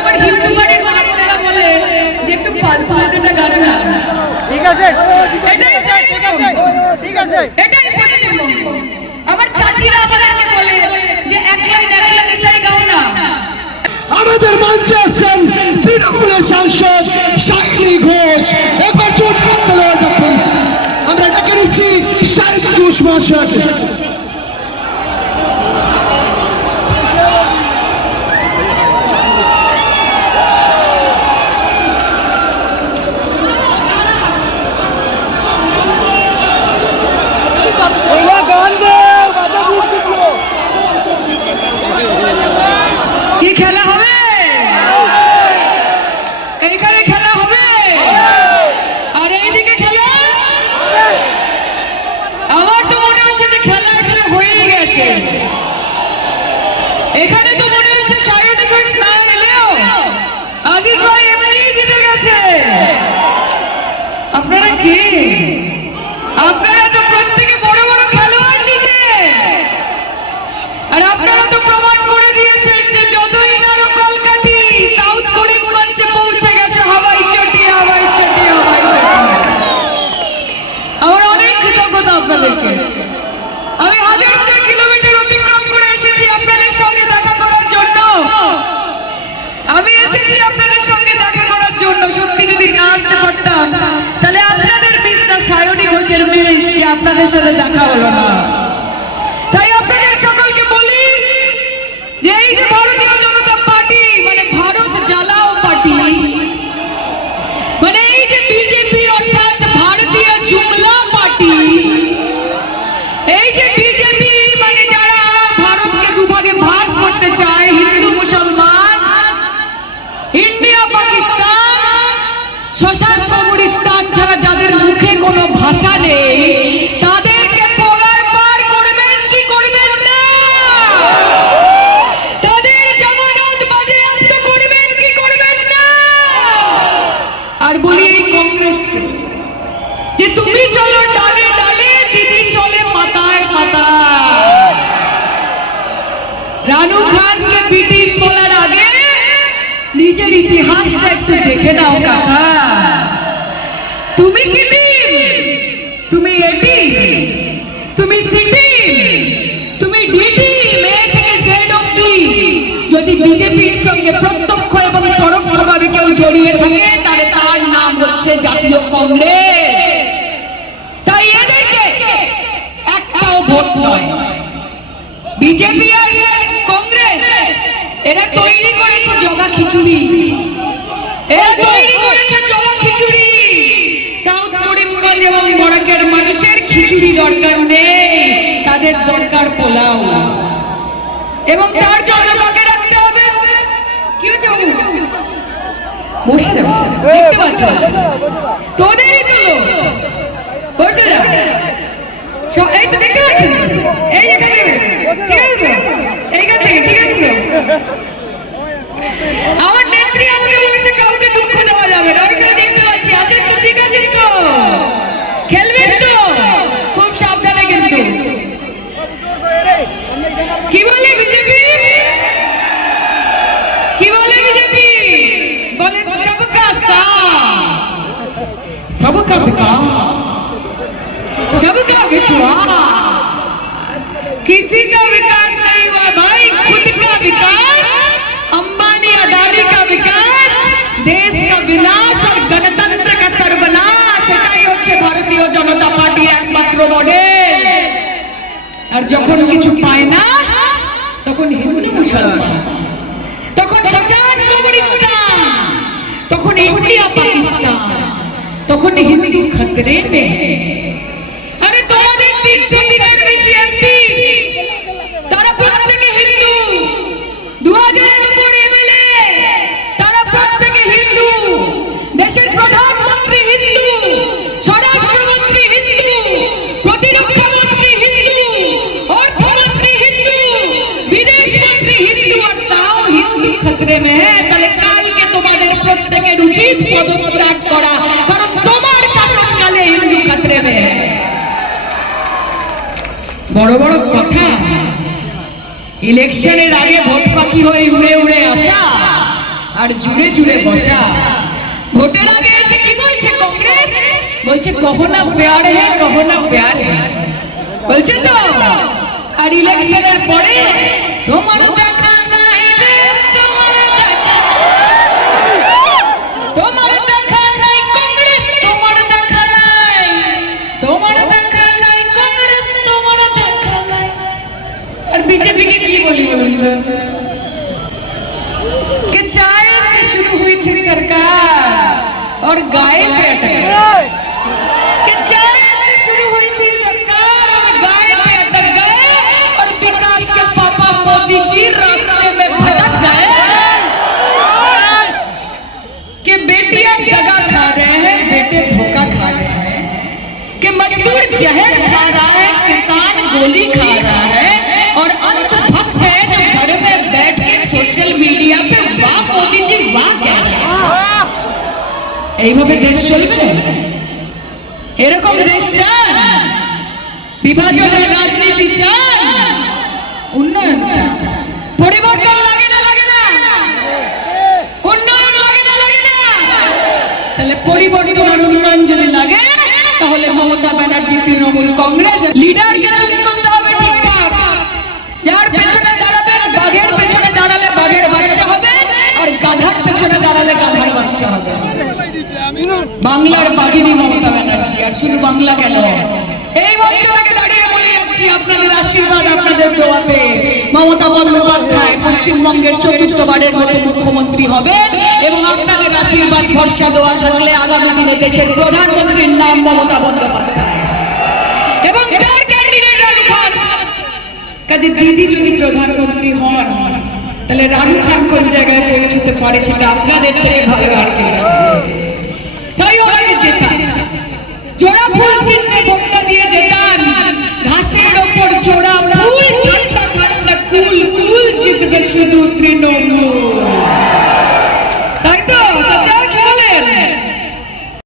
আমার হিন্দু বাড়ির মানুষরা বলে যে একটু ফালতু ফালতুটা গান না। ঠিক আছে, ঠিক আছে, এটাই পশ্চিমবঙ্গ। আমার চাচিরা আমাদেরকে বলে যে এক লাইন এটাই গাও না। আমাদের মঞ্চে আছেন তৃণমূলের সাংসদ সায়নী ঘোষ। একবার জোট করতে দেওয়া যাবে। আমরা ডাকে নিচ্ছি সায়নী ঘোষ মহাশয়কে। কি খেলা হবে? এইখানে খেলা হবে আর এইদিকে খেলা। আমার তো মনে হচ্ছে যে খেলা হয়েই গেছে। এখানে তো মনে হচ্ছে সায়নী ঘোষ না এলেও আজিজ ভাই এমনি জিতে গেছে। আপনারা কি? আপনারা তো প্রত্যেকে বড় বড় খেলোয়াড় দিতে, আর আপনারা তো প্রমাণ করে দিয়েছেন যে যতই নারো কলকাতি সাউথ কোরিয়ান মঞ্চে পৌঁছে গেছে। হাওয়াই চটি, হাওয়াই চটি, হাওয়াই চটি। আমার অনেক কৃতজ্ঞতা আপনাদেরকে। আমি হাজার হাজার কিলোমিটার অতিক্রম করে এসেছি আপনাদের সঙ্গে দেখা করার জন্য। আমি এসেছি আপনাদের সঙ্গে দেখা করার জন্য। সত্যি যদি না আসতে পারতাম তাহলে আপনাদের বিশ্বাস সায়নী ঘোষের মেয়ে যে আপনাদের সাথে দেখা হলো না। তাই আপনাদের সকলকে বলি যে এই যে ভারতীয় জনতা পার্টি মানে ভারত জ্বালাও পার্টি, মানে এই যে বিজেপি অর্থাৎ ভারতীয় জুমলা পার্টি, এই যে বিজেপি মানে যারা ভারতকে দুভাগে ভাগ করতে চায়, হিন্দু মুসলমান, ইন্ডিয়া পাকিস্তান, শ্মশান কবরস্থান ছাড়া যাদের মুখে কোনো ভাষা নেই, তাদেরকে পগার পার করবেন কি করবেন না? তাদের জামানত বাজেয়াপ্ত করবেন কি করবেন না? আর বলি এই কংগ্রেসকে যে তুমি চলো ডালে ডালে, দিদি চলে পাতায় পাতায়। রানু খানকে পিটিন বলার আগে নিজের ইতিহাসটা একটু দেখে নাও কাকা। তুমি কি টিম? তুমি এ টিম? তুমি সি টিম? তুমি ডি টিম? এ থেকে জেড অবধি যদি বিজেপির সঙ্গে প্রত্যক্ষ এবং পরোক্ষভাবে কেউ জড়িয়ে থাকে তাহলে তার নাম হচ্ছে জাতীয় কংগ্রেস। তাই এদেরকে একটাও ভোট নয়। বিজেপি আর কংগ্রেস এরা তৈরি করেছে জগা খিচুড়ি। এরা তৈরি করেছে জগা খিচুড়ি। সাউথ কোরিয়ান এবং বরাকের মানুষের খিচুড়ি দরকার নেই, তাদের দরকার পোলাও। এবং তার জন্য কাকে রাখতে হবে? কি হচ্ছে বাবু? বসে যাও, দেখতে পাচ্ছ তোদেরই তো লোক। বসে যাও, এই তো দেখতে পাচ্ছেন, এই এখানে, ঠিক আছে তো? এইখান থেকে, ঠিক আছে তো? আমার নেত্রী আমাকে বলেছে কাউকে দুঃখ দেওয়া যাবে না। ওইখানে দেখতে পাচ্ছি আছেন তো, ঠিক আছে তো? খেলবেন তো? খুব সাবধানে কিন্তু। কি বলে বিজেপি? কি বলে বিজেপি? বলে সবকা সাথ, সবকা বিকাশ, सबका विश्वास। किसी का विकास नहीं हुआ भाई, खुद का विकास, अंबानी अदानी का विकास, देश का विनाश और गणतंत्र का सर्वनाश। এটাই হচ্ছে ভারতীয় জনতা পার্টির একমাত্র মডেল। আর যখন কিছু পায় না তখন হিন্দু মুসলমান, তখন শ্মশান কবরস্থান, তখন ইন্ডিয়া পাকিস্তান, তখন হিন্দু খতরে মে। আরে তোমাদের 300 দিনের বেশি এমপি, তারা প্রত্যেকে হিন্দু। 2000 এর উপর এমএলএ, তারা প্রত্যেকে হিন্দু। দেশের প্রধানমন্ত্রী হিন্দু, স্বরাষ্ট্রমন্ত্রী হিন্দু, প্রতিরক্ষা মন্ত্রী হিন্দু, অর্থমন্ত্রী হিন্দু, বিদেশ মন্ত্রী হিন্দু। আর তাও হিন্দু খতরে মে হ্যাঁ। তাহলে কালকে তোমাদের প্রত্যেকের উচিত পদত্যাগ করা, কারণ তোমার শাসনকালে হিন্দু খতরে মে। বড় বড় কথা, ইলেকশনের আগে ভোট পাখি হয়ে উড়ে উড়ে আসা আর জুড়ে জুড়ে বসা। ভোটের আগে এসে কি বলছে কংগ্রেস? বলছে কহো না প্যার হ্যাঁ, কহো না প্যার হ্যাঁ, বলছে তো। আর ইলেকশনের পরে তোমার দেখা নাই রে, তোমার দেখা নাই কংগ্রেস, তোমার দেখা নাই, তোমার দেখা নাই কংগ্রেস, তোমার দেখা নাই। আর বিজেপি কি বলি বলুন তো? कि चाय से शुरू हुई थी सरकार और गाय पे अटक गए, कि चाय से शुरू हुई थी सरकार और गाय पे अटक गए, और विकास के पापा मोदी जी रास्ते में भटक गए, कि बेटियां दगा खा रहे हैं, बेटे धोखा खा रहे हैं, कि मजदूर जहर खा रहा है, किसान गोली खा रहा है, और अंत भक्त है जो घर में बैठ के सोशल मीडिया पे वाह मोदी जी वाह क्या এইভাবে দেশ চলবে? এরকম দেশ চান? বিভাজনের রাজনীতি চান? উন্নয়ন চান? পরিবর্তন লাগে না লাগে না? উন্নয়ন লাগে না লাগে না? তাহলে পরিবর্তন আর উন্নয়ন যদি লাগে, তাহলে মমতা ব্যানার্জি তৃণমূল কংগ্রেস লিডারকে চুজ করতে হবে ঠিকঠাক। যার পেছনে দাঁড়াবেন, বাঘের পেছনে দাঁড়ালে বাঘের বাচ্চা হবে, আর গাধার পেছনে দাঁড়ালে গাধার বাচ্চা হবে। বাংলার বাঘিনী মমতা ব্যানার্জি। আর শুধু বাংলা কেন, এই মঞ্চ থেকে দাঁড়িয়ে বলে যাচ্ছি, আপনাদের আশীর্বাদ, আপনাদের দোয়াতে মমতা বন্দ্যোপাধ্যায় পশ্চিমবঙ্গের চতুর্থবারের মতো মুখ্যমন্ত্রী হবে, এবং আপনাদের আশীর্বাদ ভরসা দোয়া থাকলে আগামী দিনে দেশের প্রধানমন্ত্রীর নাম মমতা বন্দ্যোপাধ্যায় এবং তার ক্যান্ডিডেট রানু খান। কাজে দিদি যদি প্রধানমন্ত্রী হন, তাহলে রানু খান কোন জায়গায় পৌঁছতে পারে সেটা আপনাদের থেকে ভালো আর কেউ জানে। তাই ওনাকে জেতান, জোড়া ফুল চিহ্নে ভোটটা দিয়ে জেতান। ঘাসের ওপর জোড়া ফুল, ঠান্ডা ঠান্ডা কুল কুল জিতবে শুধু তৃণমূল